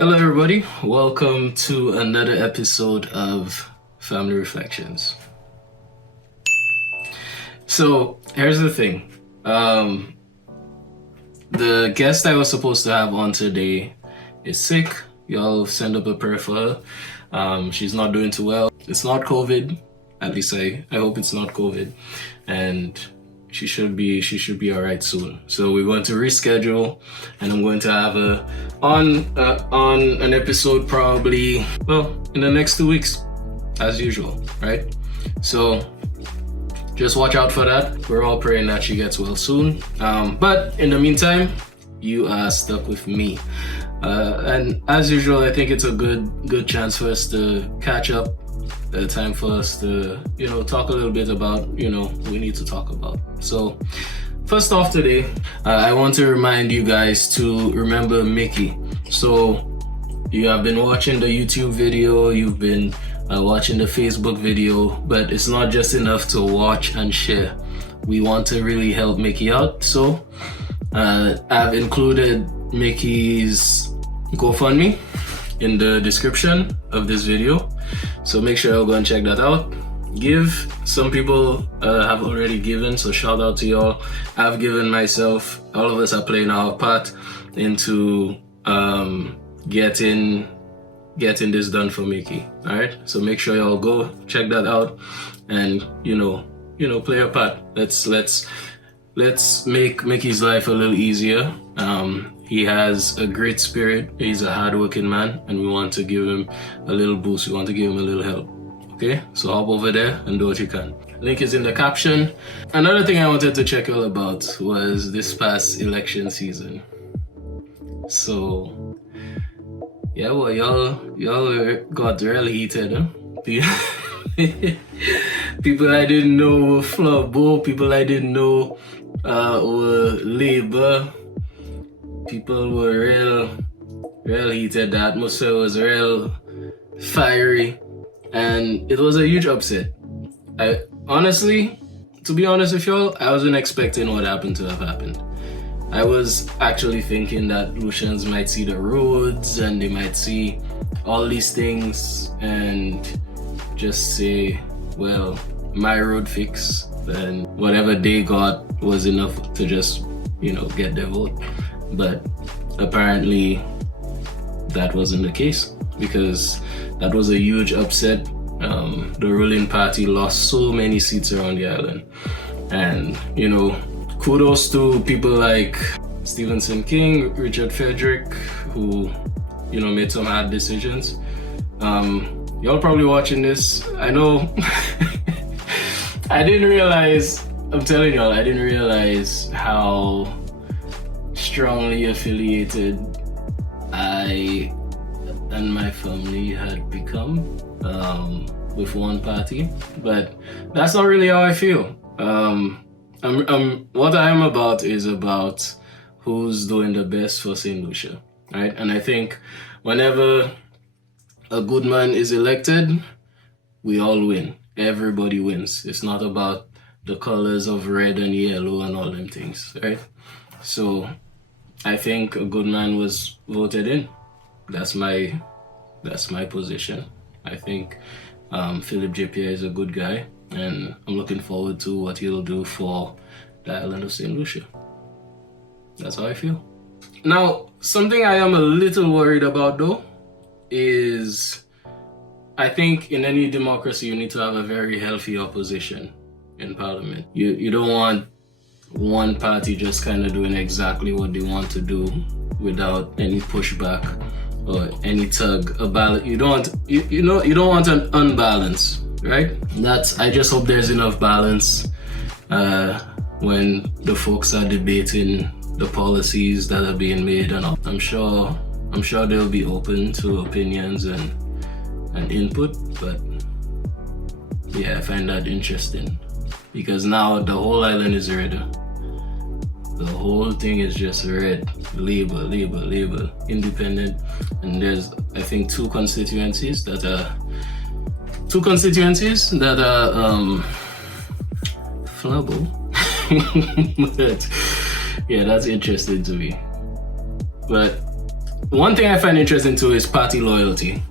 Hello, everybody. Welcome to another episode of Family Reflections. So, here's the thing. The guest I was supposed to have on today is sick. Y'all send up a prayer for her. She's not doing too well. It's not COVID. At least I hope it's not COVID. And she should be all right soon. So we're going to reschedule, and I'm going to have her on an episode probably, in the next 2 weeks, as usual, right? So just watch out for that. We're all praying that she gets well soon. But in the meantime, you are stuck with me. And as usual, I think it's a good chance for us to catch up. Time for us to, talk a little bit about, we need to talk about. So, first off today, I want to remind you guys to remember Mickey. So, you have been watching the YouTube video, you've been watching the Facebook video, but it's not just enough to watch and share. We want to really help Mickey out. So, I've included Mickey's GoFundMe in the description of this video. So make sure you'll go and check that out. Some people have already given, so shout out to y'all. I've given myself. All of us are playing our part into getting this done for Mickey. All right, so make sure y'all go check that out, and play your part. Let's make Mickey's life a little easier. He has a great spirit. He's a hardworking man, and we want to give him a little boost. We want to give him a little help. Okay, so hop over there and do what you can. Link is in the caption. Another thing I wanted to check all about was this past election season. So, yeah, well, y'all got real heated, huh? People I didn't know were Flubbo. People I didn't know were Labour. People were real heated. The atmosphere was real fiery, and it was a huge upset. To be honest with y'all, I wasn't expecting what happened to have happened. I was actually thinking that Lucians might see the roads and they might see all these things and just say, well, my road fix, then whatever they got was enough to just, get their vote. But apparently that wasn't the case, because that was a huge upset. The ruling party lost so many seats around the island. And, kudos to people like Stevenson King, Richard Frederick, who, made some hard decisions. Y'all probably watching this. I know I didn't realize how strongly affiliated I and my family had become with one party, but that's not really how I feel. What I am about is about who's doing the best for St. Lucia, right? And I think whenever a good man is elected, we all win. Everybody wins. It's not about the colors of red and yellow and all them things, right? So I think a good man was voted in. That's my position. I think Philip J. Pierre is a good guy, and I'm looking forward to what he'll do for the island of St. Lucia. That's how I feel. Now, something I am a little worried about though is, I think in any democracy you need to have a very healthy opposition in parliament. You don't want one party just kind of doing exactly what they want to do without any pushback or any tug. You don't want an unbalance, right? I just hope there's enough balance when the folks are debating the policies that are being made, and I'm sure they'll be open to opinions and input. But yeah, I find that interesting, because now the whole island is red. The whole thing is just red. Labour, independent. And there's, I think, two constituencies that are Flubbo. But yeah, that's interesting to me. But one thing I find interesting too is party loyalty.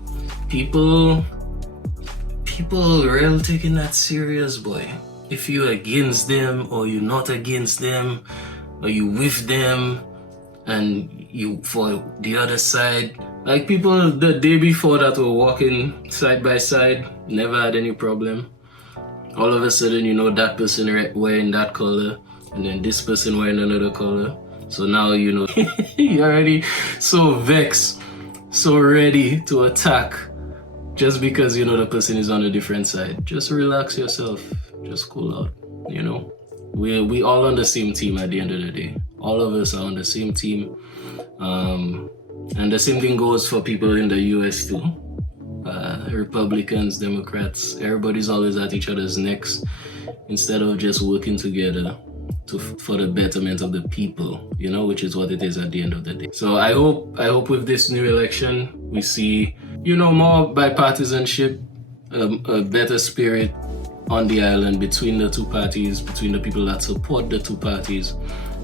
People really taking that serious, boy. If you're against them or you're not against them or you with them and you for the other side, like people the day before that were walking side by side, never had any problem. All of a sudden, you know, that person wearing that color and then this person wearing another color. So now, you know, you're already so vexed, so ready to attack just because, you know, the person is on a different side. Just relax yourself. Just cool out, you know. We all on the same team at the end of the day. All of us are on the same team. And the same thing goes for people in the US too. Republicans, Democrats, everybody's always at each other's necks instead of just working together for the betterment of the people, you know, which is what it is at the end of the day. So I hope with this new election we see, you know, more bipartisanship, a better spirit on the island between the two parties, between the people that support the two parties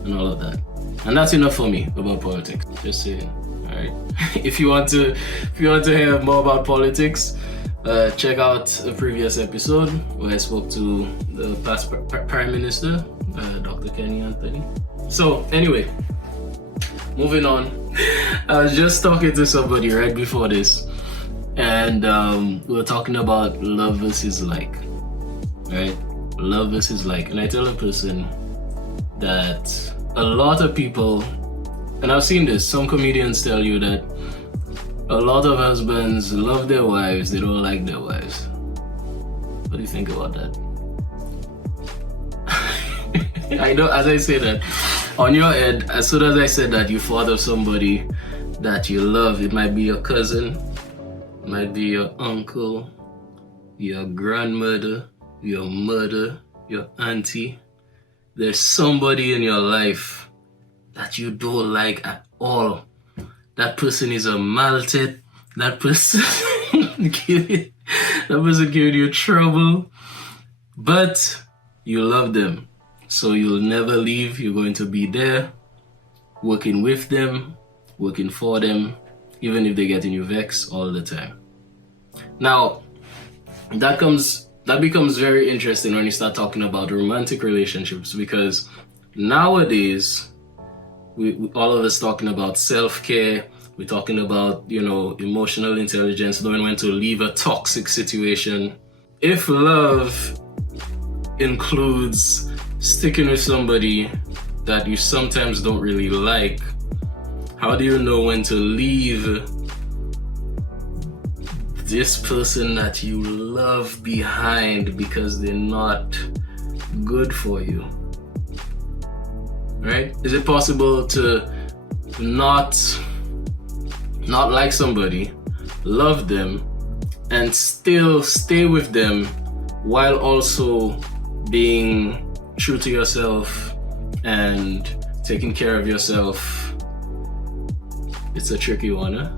and all of that. And that's enough for me about politics. Just saying. All right. If you want to hear more about politics, check out a previous episode where I spoke to the past Prime Minister, Dr. Kenny Anthony. So anyway, moving on. I was just talking to somebody right before this, and we were talking about love versus like, right? Love versus like, and I tell a person that a lot of people, and I've seen this, some comedians tell you that a lot of husbands love their wives, they don't like their wives. What do you think about that? I know, as I say that, on your head, as soon as I said that, you thought of somebody that you love. It might be your cousin, it might be your uncle, your grandmother, your mother, your auntie. There's somebody in your life that you don't like at all. That person is a malted. That person giving you trouble. But you love them. So you'll never leave. You're going to be there, working with them, working for them, even if they're getting you vexed all the time. Now, that becomes very interesting when you start talking about romantic relationships, because nowadays, we all of us talking about self-care, we're talking about, you know, emotional intelligence, knowing when to leave a toxic situation. If love includes sticking with somebody that you sometimes don't really like, how do you know when to leave this person that you love behind because they're not good for you? Right? Is it possible to not like somebody, love them, and still stay with them while also being true to yourself and taking care of yourself? It's a tricky one, huh?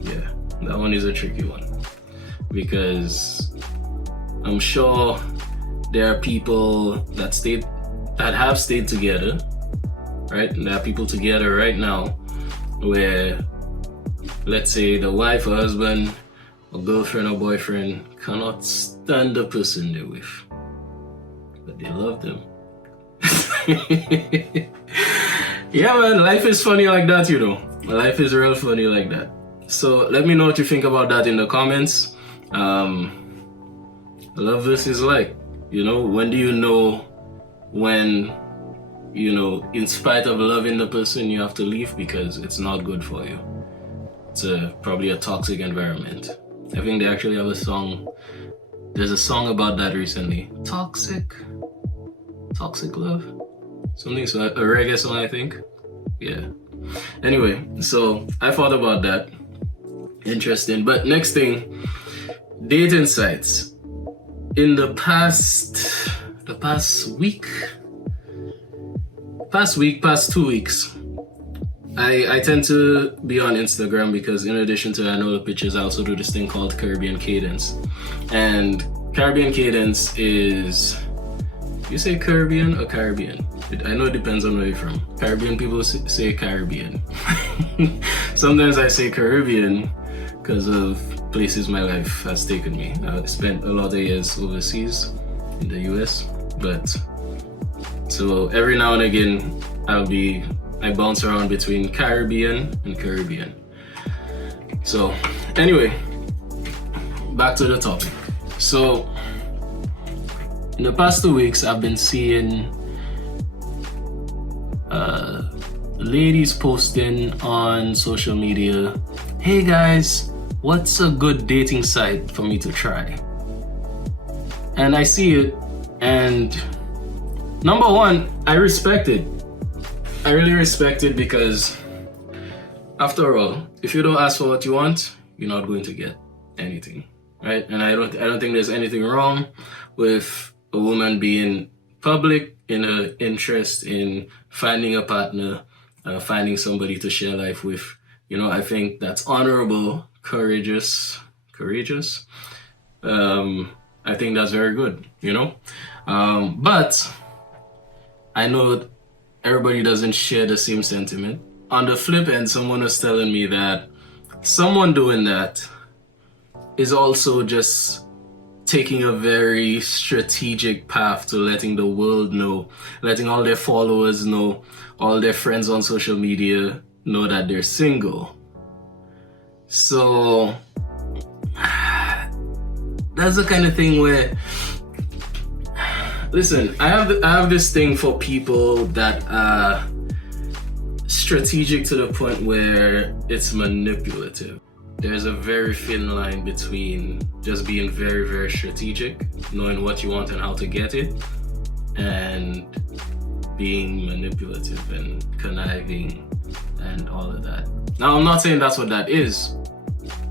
Yeah, that one is a tricky one, because I'm sure there are people that have stayed together, right? And there are people together right now where, let's say, the wife or husband or girlfriend or boyfriend cannot stand the person they're with, but they love them. Yeah, man, life is funny like that, you know. Life is real funny like that. So let me know what you think about that in the comments. Love versus like, you know, when do you know when, you know, in spite of loving the person, you have to leave because it's not good for you? It's probably a toxic environment. I think they actually have a song. There's a song about that recently. Toxic love? Something, so a reggae song, I think. Yeah. Anyway, so I thought about that. Interesting. But next thing, dating sites. In the past 2 weeks, I tend to be on Instagram because in addition to I know the pictures, I also do this thing called Caribbean Cadence. And Caribbean Cadence is You say Caribbean or Caribbean? I know it depends on where you're from. Caribbean people say Caribbean. Sometimes I say Caribbean because of places my life has taken me. I spent a lot of years overseas in the US, but so every now and again I bounce around between Caribbean and Caribbean. So anyway, back to the topic. So in the past 2 weeks, I've been seeing ladies posting on social media, hey guys, what's a good dating site for me to try? And I see it, and number one, I respect it. I really respect it because after all, if you don't ask for what you want, you're not going to get anything, right? And I don't think there's anything wrong with a woman being public in her interest in finding a partner, finding somebody to share life with. You know, I think that's honorable, courageous. I think that's very good, you know? But I know everybody doesn't share the same sentiment. On the flip end, someone was telling me that someone doing that is also just taking a very strategic path to letting the world know, letting all their followers know, all their friends on social media know that they're single. So that's the kind of thing where, listen, I have this thing for people that are strategic to the point where it's manipulative. There's a very thin line between just being very, very strategic, knowing what you want and how to get it, and being manipulative and conniving and all of that. Now, I'm not saying that's what that is,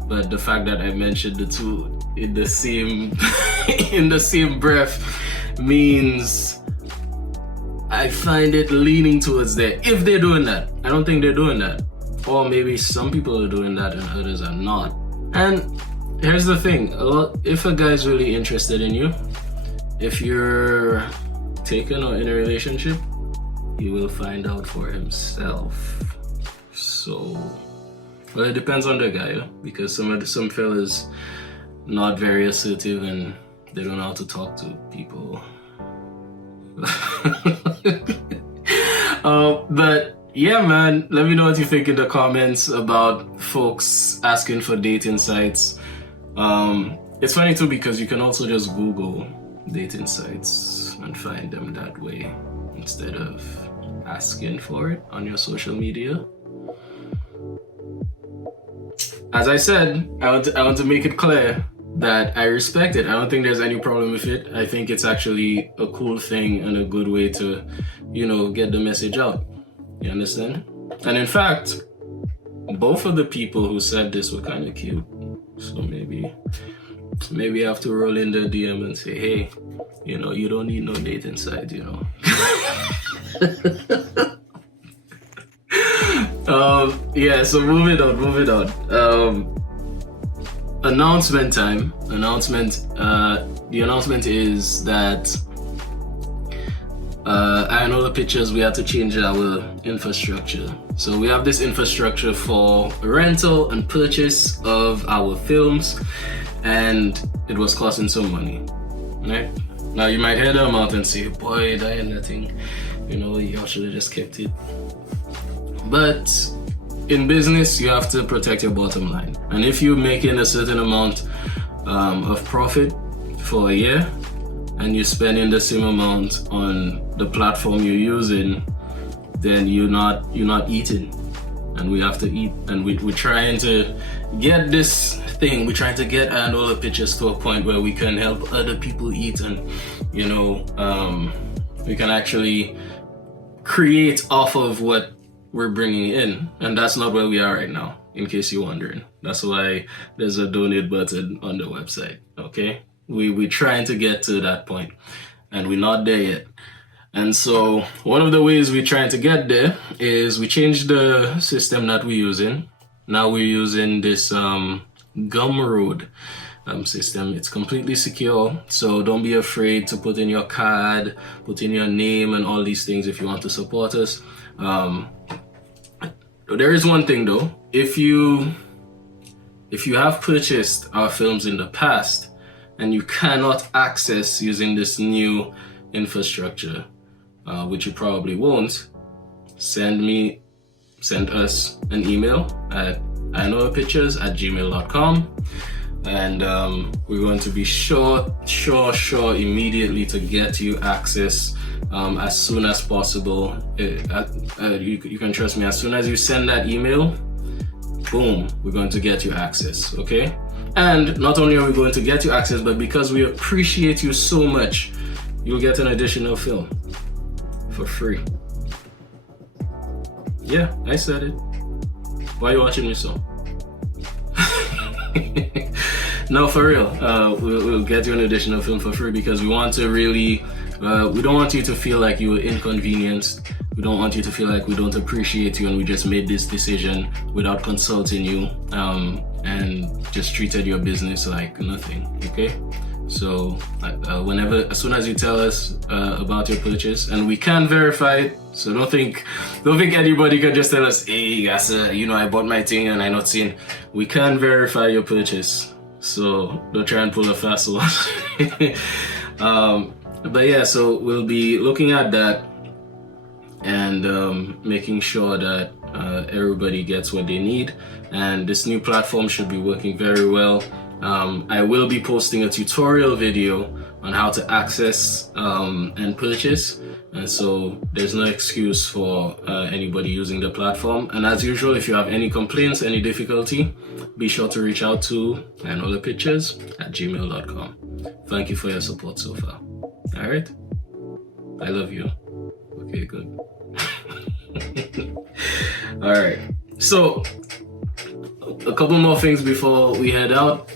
but the fact that I mentioned the two in the same in the same breath means I find it leaning towards there. If they're doing that, I don't think they're doing that. Or maybe some people are doing that and others are not. And here's the thing, if a guy's really interested in you, if you're taken or in a relationship, he will find out for himself. So, well, it depends on the guy, because some fellas not very assertive and they don't know how to talk to people. But yeah, man, let me know what you think in the comments about folks asking for dating sites. It's funny too because you can also just Google dating sites and find them that way instead of asking for it on your social media. As I said, I want to make it clear that I respect it. I don't think there's any problem with it. I think it's actually a cool thing and a good way to, you know, get the message out. You understand? And in fact, both of the people who said this were kind of cute. So maybe I have to roll in the DM and say, hey, you know, you don't need no dating site, you know. Yeah, so moving on. Announcement time. The announcement is that I know the pictures, we had to change our infrastructure. So we have this infrastructure for rental and purchase of our films, and it was costing some money, right? Now you might hear them out and say, boy, that ain't nothing, you know, y'all should have just kept it. But in business, you have to protect your bottom line. And if you're making a certain amount of profit for a year, and you're spending the same amount on the platform you're using, then you're not eating. And we have to eat. And we're trying to get this thing, we're trying to get all the pictures to a point where we can help other people eat, and you know, we can actually create off of what we're bringing in. And that's not where we are right now, in case you're wondering. That's why there's a donate button on the website, okay? We're trying to get to that point, and we're not there yet. And so one of the ways we're trying to get there is we changed the system that we're using. Now we're using this Gumroad. system. It's completely secure, so don't be afraid to put in your card, put in your name and all these things if you want to support us. There is one thing though, if you have purchased our films in the past and you cannot access using this new infrastructure, which you probably won't, send us an email at iknowpictures@gmail.com, and we're going to be sure immediately to get you access as soon as possible. You can trust me, as soon as you send that email, boom, we're going to get you access, okay? And not only are we going to get you access, but because we appreciate you so much, you'll get an additional film for free. Yeah, I said it. Why are you watching me so? No, for real. We'll get you an additional film for free because we want to really, we don't want you to feel like you were inconvenienced. We don't want you to feel like we don't appreciate you and we just made this decision without consulting you and just treated your business like nothing, okay? So as soon as you tell us about your purchase, and we can verify it, so don't think anybody can just tell us, hey guys, I bought my thing and I not seen. We can verify your purchase, so don't try and pull a fast one. But yeah, so we'll be looking at that and making sure that everybody gets what they need, and this new platform should be working very well. I will be posting a tutorial video on how to access and purchase, and so there's no excuse for anybody using the platform. And as usual, if you have any complaints, any difficulty, be sure to reach out to iknowpictures@gmail.com. Thank you for your support so far. All right, I love you. Okay, good. All right, so a couple more things before we head out.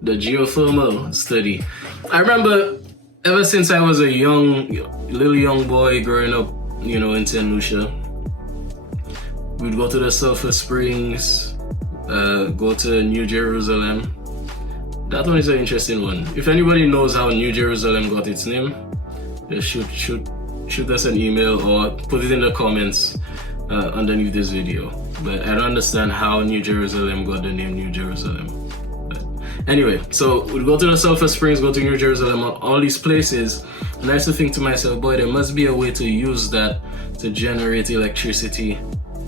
The geothermal study. I remember ever since I was a little young boy growing up, in St. Lucia, we'd go to the Sulphur Springs, go to New Jerusalem. That one is an interesting one. If anybody knows how New Jerusalem got its name, just shoot us an email or put it in the comments underneath this video. But I don't understand how New Jerusalem got the name New Jerusalem. But anyway, so we'd go to the Sulphur Springs, go to New Jerusalem, all these places, and I used to think to myself, boy, there must be a way to use that to generate electricity.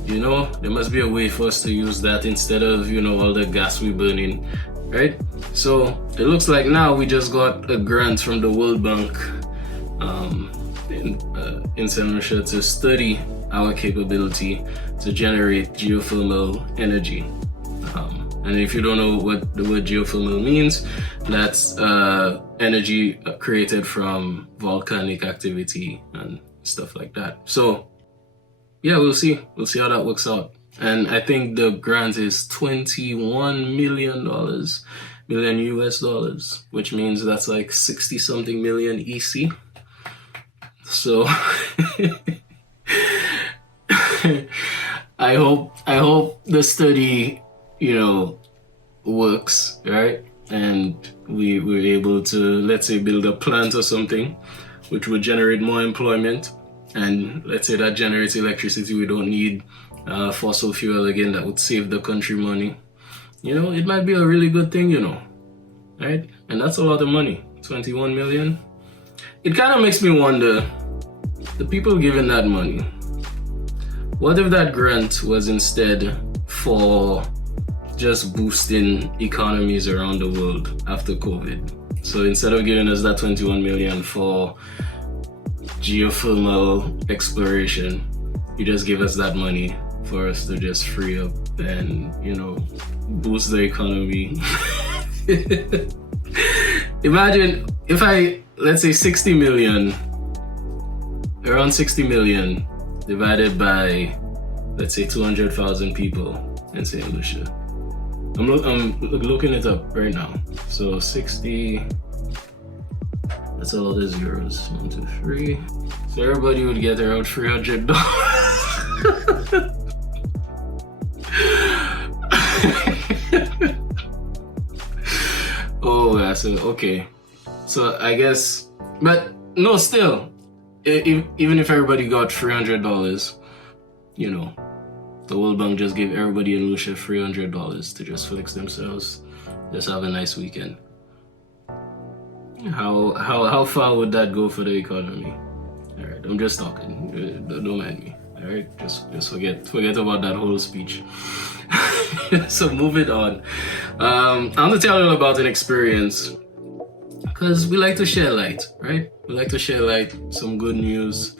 There must be a way for us to use that instead of, all the gas we're burning, right? So it looks like now we just got a grant from the World Bank in St. Lucia to study our capability to generate geothermal energy. And if you don't know what the word geothermal means, that's energy created from volcanic activity and stuff like that. So yeah, we'll see how that works out. And I think the grant is $21 million US dollars, which means that's like 60 something million EC. So I hope the study, works, right? And we're able to, let's say, build a plant or something which would generate more employment, and let's say that generates electricity. We don't need fossil fuel again. That would save the country money. It might be a really good thing, right? And that's a lot of money, 21 million. It kind of makes me wonder, the people giving that money, what if that grant was instead for just boosting economies around the world after COVID? So instead of giving us that 21 million for geothermal exploration, you just give us that money for us to just free up and, boost the economy. Imagine if let's say 60 million, around 60 million divided by, let's say, 200,000 people in St. Lucia. I'm looking it up right now. So 60, that's a lot of zeros. 1, 2, 3. So everybody would get around $300. so okay. So I guess, but no, still, even if everybody got $300, you know, the World Bank just gave everybody in Lucia $300 to just flex themselves, just have a nice weekend. How far would that go for the economy? All right, I'm just talking. Don't mind me. All right, just forget about that whole speech. So moving on. I'm gonna tell you about an experience, because we like to share light, right? We like to share light, some good news.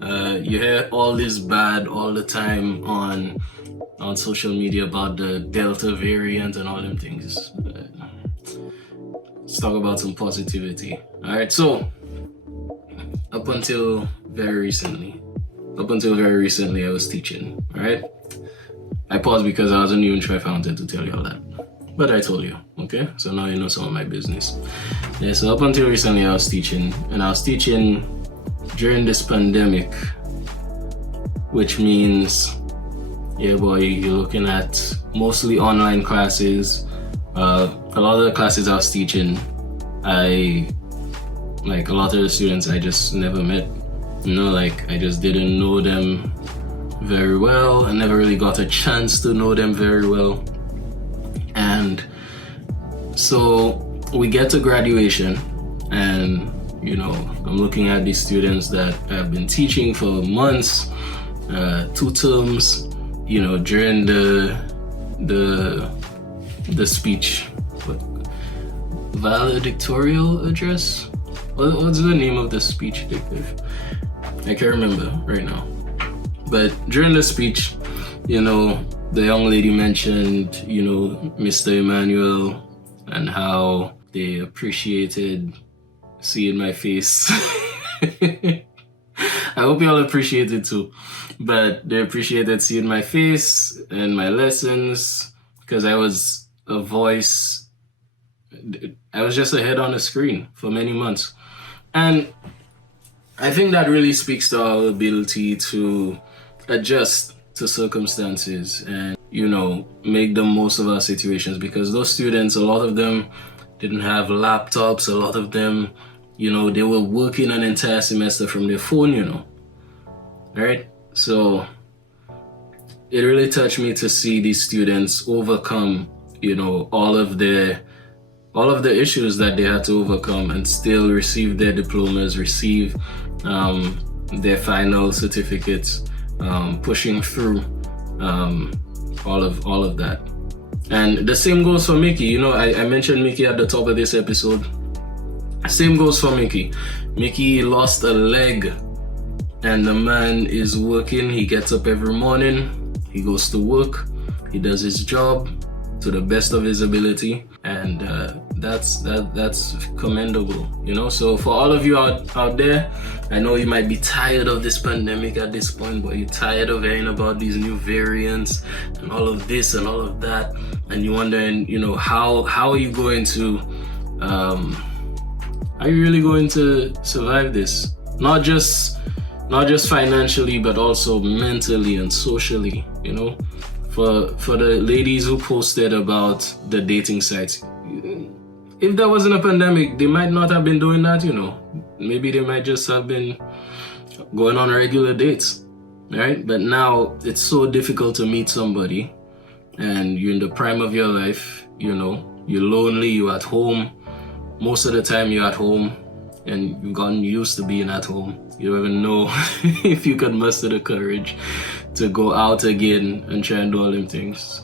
You hear all this bad all the time on social media about the Delta variant and all them things. Let's talk about some positivity. All right, so up until very recently, I was teaching. All right, I paused because I wasn't even sure if I wanted to tell you all that, but I told you. Okay, so now you know some of my business. Yeah, so up until recently, I was teaching, and I was teaching during this pandemic, which means, yeah, boy, you're looking at mostly online classes. A lot of the classes I was teaching, a lot of the students I just never met. You know, like I just didn't know them very well. I never really got a chance to know them very well. And so we get to graduation, and you know, I'm looking at these students that I've been teaching for months, 2 terms, you know, during the speech, valedictorial address? What's the name of the speech, Dave? I can't remember right now. But during the speech, you know, the young lady mentioned, you know, Mr. Emmanuel and how they appreciated seeing my face. I hope y'all appreciate it too. But they appreciated seeing my face and my lessons, because I was a voice. I was just a head on a screen for many months. And I think that really speaks to our ability to adjust to circumstances and, you know, make the most of our situations, because those students, a lot of them didn't have laptops. A lot of them, you know, they were working an entire semester from their phone, you know. Right? So it really touched me to see these students overcome, you know, all of the issues that they had to overcome and still receive their diplomas, receive their final certificates, pushing through all of that. And the same goes for Mickey. You know, I mentioned Mickey at the top of this episode. Same goes for Mickey. Mickey lost a leg, and the man is working. He gets up every morning, he goes to work, he does his job to the best of his ability, and that's commendable, you know. So for all of you out there, I know you might be tired of this pandemic at this point, but you're tired of hearing about these new variants and all of this and all of that, and you're wondering, you know, how are you going to are you really going to survive this? Not just financially, but also mentally and socially, you know. For the ladies who posted about the dating sites, if there wasn't a pandemic, they might not have been doing that, you know. Maybe they might just have been going on regular dates, right? But now it's so difficult to meet somebody, and you're in the prime of your life, you know, you're lonely, you're at home. Most of the time you're at home, and you've gotten used to being at home. You don't even know if you can muster the courage to go out again and try and do all them things.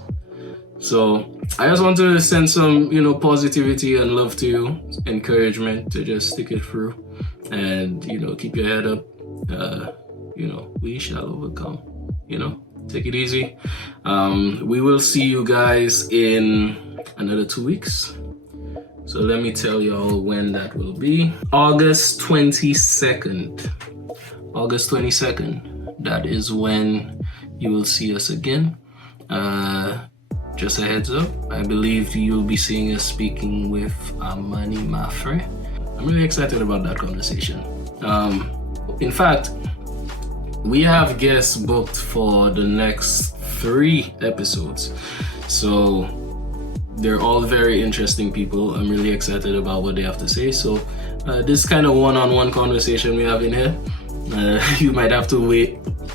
So I just want to send some, you know, positivity and love to you, encouragement to just stick it through, and, you know, keep your head up. You know, we shall overcome. You know, take it easy. We will see you guys in another 2 weeks. So let me tell y'all when that will be. August 22nd. August 22nd. That is when you will see us again. Just a heads up, I believe you'll be seeing us speaking with Amani Mafre. I'm really excited about that conversation. In fact, we have guests booked for the next 3 episodes. So They're all very interesting people. I'm really excited about what they have to say. So this kind of one-on-one conversation we have in here, you might have to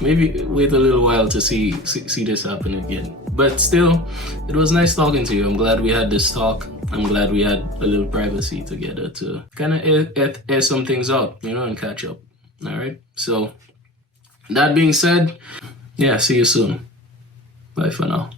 maybe wait a little while to see this happen again. But still, it was nice talking to you. I'm glad we had this talk. I'm glad we had a little privacy together to kind of air some things out, and catch up. All right. So that being said, yeah, see you soon. Bye for now.